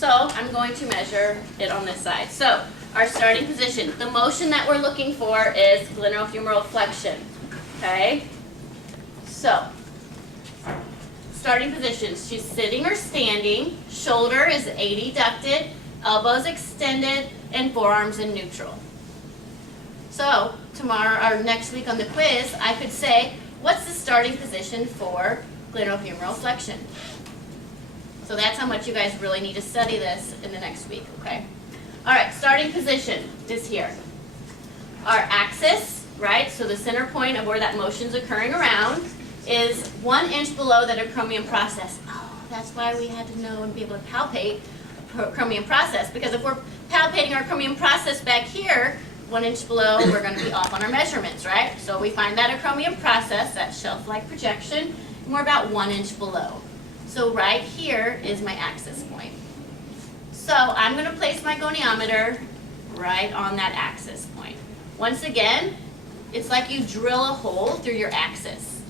So I'm going to measure it on this side. So our starting position, the motion that we're looking for is glenohumeral flexion. Okay? So, starting positions, she's sitting or standing, shoulder is adducted, elbows extended, and forearms in neutral. So, tomorrow or next week on the quiz, I could say, what's the starting position for glenohumeral flexion? So that's how much you guys really need to study this in the next week, okay? All right, starting position is here. Our axis, right, so the center point of where that motion's occurring around is 1 inch below that acromion process. Oh, that's why we had to know and be able to palpate acromion process, because if we're palpating our acromion process back here, 1 inch below, we're going to be off on our measurements, right? So we find that acromion process, that shelf-like projection, and we're about 1 inch below. So right here is my axis point. So I'm going to place my goniometer right on that axis point. Once again, it's like you drill a hole through your axis.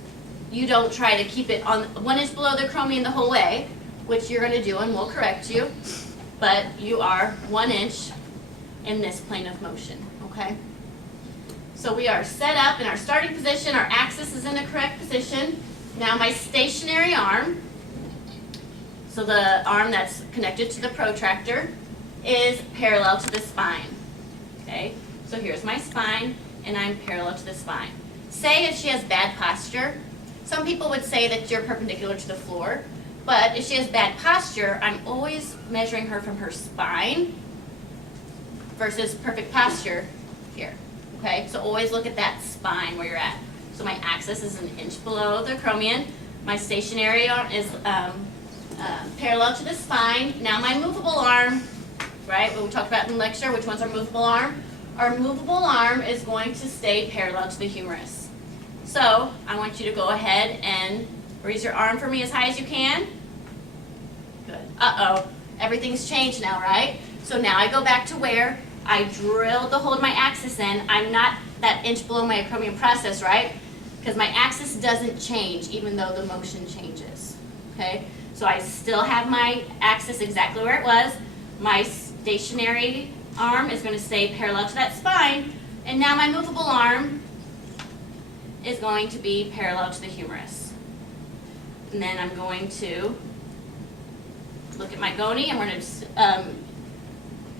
You don't try to keep it on 1 inch below the acromion the whole way, which you're going to do and we'll correct you, but you are 1 inch in this plane of motion, okay? So we are set up in our starting position, our axis is in the correct position. Now my stationary arm, so the arm that's connected to the protractor, is parallel to the spine, okay? So here's my spine, and I'm parallel to the spine. Say if she has bad posture, some people would say that you're perpendicular to the floor, but if she has bad posture, I'm always measuring her from her spine versus perfect posture here, okay? So always look at that spine where you're at. So my axis is 1 inch below the acromion. My stationary arm is parallel to the spine. Now my movable arm, right, what we talked about in lecture, which one's our movable arm? Our movable arm is going to stay parallel to the humerus. So I want you to go ahead and raise your arm for me as high as you can. Good. Uh-oh, everything's changed now, right? So now I go back to where I drilled the hole in my axis in. I'm not that inch below my acromion process, right? Because my axis doesn't change even though the motion changes, okay? So I still have my axis exactly where it was. My stationary arm is going to stay parallel to that spine. And now my movable arm is going to be parallel to the humerus. And then I'm going to look at my goni. I'm going to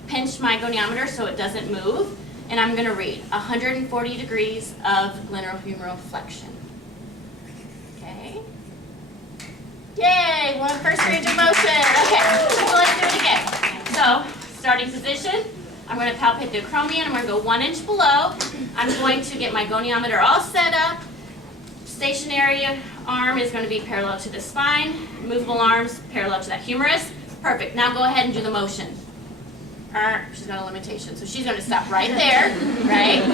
pinch my goniometer so it doesn't move. And I'm going to read 140 degrees of glenohumeral flexion. Okay. Yay, one first range of motion. Okay, so let's do it again. So, starting position, I'm going to palpate the acromion. I'm going to go 1 inch below. I'm going to get my goniometer all set up. Stationary arm is going to be parallel to the spine. Movable arms parallel to that humerus. Perfect. Now go ahead and do the motion. She's got a limitation, so she's going to stop right there, right?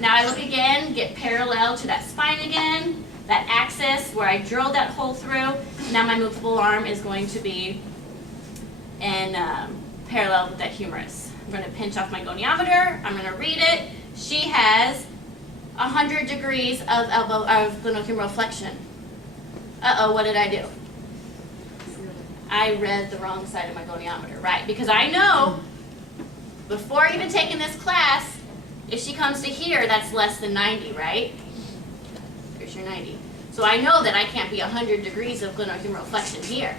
Now I look again, get parallel to that spine again, that axis where I drilled that hole through. Now my movable arm is going to be in parallel with that humerus. I'm going to pinch off my goniometer. I'm going to read it. She has 100 degrees of glenohumeral flexion. Uh-oh, what did I do? I read the wrong side of my goniometer, right? Because I know, before even taking this class, if she comes to here, that's less than 90, right? Here's your 90. So I know that I can't be 100 degrees of glenohumeral flexion here.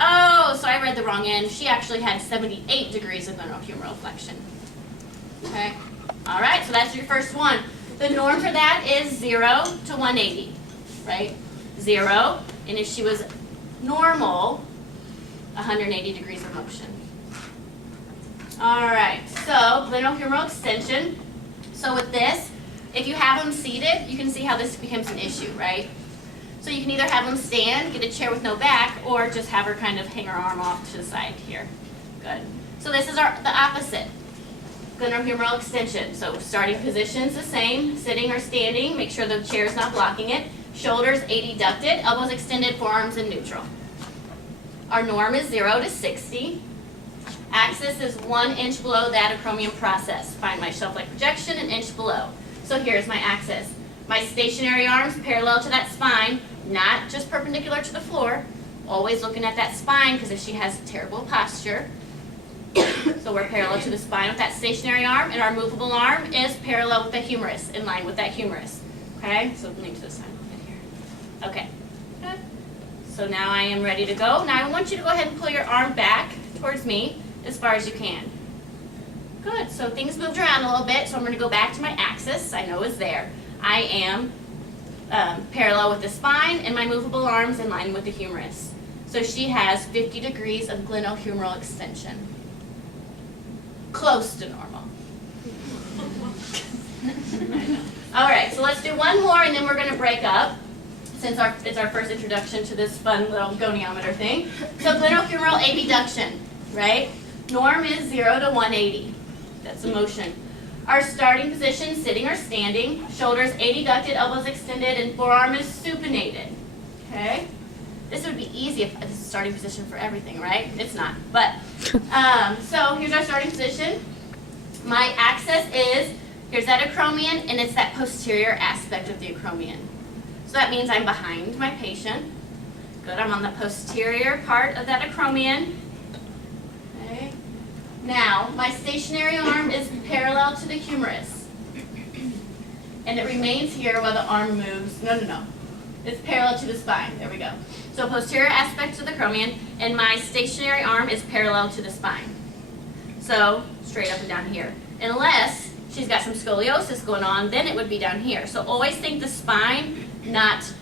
Oh, so I read the wrong end. She actually had 78 degrees of glenohumeral flexion. Okay? All right, so that's your first one. The norm for that is 0 to 180, right? 0, and if she was normal, 180 degrees of motion. All right, so glenohumeral extension. So with this, if you have them seated, you can see how this becomes an issue, right? So you can either have them stand, get a chair with no back, or just have her kind of hang her arm off to the side here. Good. So this is the opposite, glenohumeral extension. So starting position's the same, sitting or standing, make sure the chair's not blocking it. Shoulders adducted, elbows extended, forearms in neutral. Our norm is 0 to 60. Axis is 1 inch below that acromion process. Find my shelf-like projection, 1 inch below. So here's my axis. My stationary arms parallel to that spine, not just perpendicular to the floor. Always looking at that spine, because if she has terrible posture, So we're parallel to the spine with that stationary arm, and our movable arm is parallel with the humerus, in line with that humerus. Okay, so lean to the side right here. Okay, good. So now I am ready to go. Now I want you to go ahead and pull your arm back towards me as far as you can. Good, so things moved around a little bit, so I'm going to go back to my axis. I know is there. I am parallel with the spine, and my movable arms in line with the humerus. So she has 50 degrees of glenohumeral extension. Close to normal. All right, so let's do one more, and then we're going to break up, since it's our first introduction to this fun little goniometer thing. So glenohumeral abduction, right? Norm is 0 to 180. That's the motion. Our starting position, sitting or standing, shoulders adducted, elbows extended, and forearm is supinated. Okay? This would be easy if this is the starting position for everything, right? It's not. But, so here's our starting position. My axis is, here's that acromion, and it's that posterior aspect of the acromion. So that means I'm behind my patient. Good, I'm on the posterior part of that acromion. Okay. Now, my stationary arm is parallel to the humerus. And it remains here while the arm moves. No. It's parallel to the spine. There we go. So posterior aspect of the acromion, and my stationary arm is parallel to the spine. So straight up and down here. Unless she's got some scoliosis going on, then it would be down here. So always think the spine, not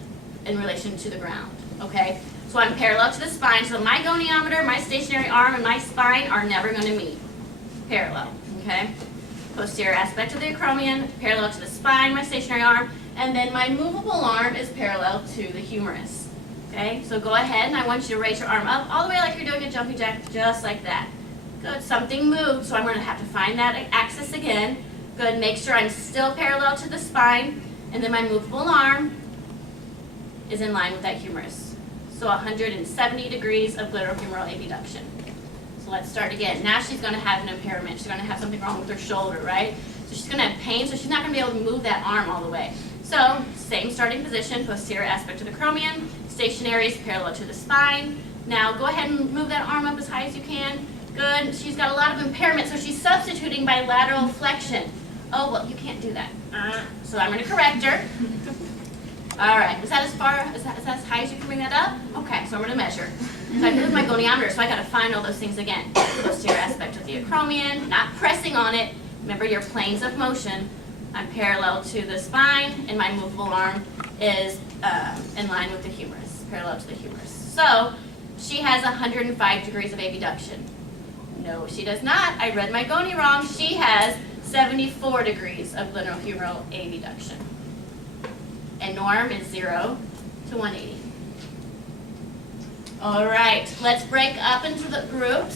in relation to the ground. Okay? So I'm parallel to the spine. So my goniometer, my stationary arm, and my spine are never going to meet. Parallel. Okay? Posterior aspect of the acromion, parallel to the spine, my stationary arm, and then my movable arm is parallel to the humerus. Okay? So go ahead, and I want you to raise your arm up all the way like you're doing a jumping jack, just like that. Good. Something moved, so I'm going to have to find that axis again. Good. Make sure I'm still parallel to the spine, and then my movable arm is in line with that humerus. So 170 degrees of glenohumeral abduction. So let's start again. Now she's going to have an impairment. She's going to have something wrong with her shoulder, right? So she's going to have pain, so she's not going to be able to move that arm all the way. So same starting position, posterior aspect of the acromion, stationary is parallel to the spine. Now go ahead and move that arm up as high as you can. Good. She's got a lot of impairment, so she's substituting by lateral flexion. Oh, well, you can't do that. So I'm going to correct her. All right. Is that as high as you can bring that up? Okay, so I'm going to measure. So I moved my goniometer, so I got to find all those things again. Posterior aspect of the acromion, not pressing on it. Remember your planes of motion. I'm parallel to the spine, and my movable arm is in line with the humerus, parallel to the humerus. So she has 105 degrees of abduction. No, she does not. I read my goni wrong. She has 74 degrees of glenohumeral abduction. And norm is 0 to 180. All right, let's break up into the groups.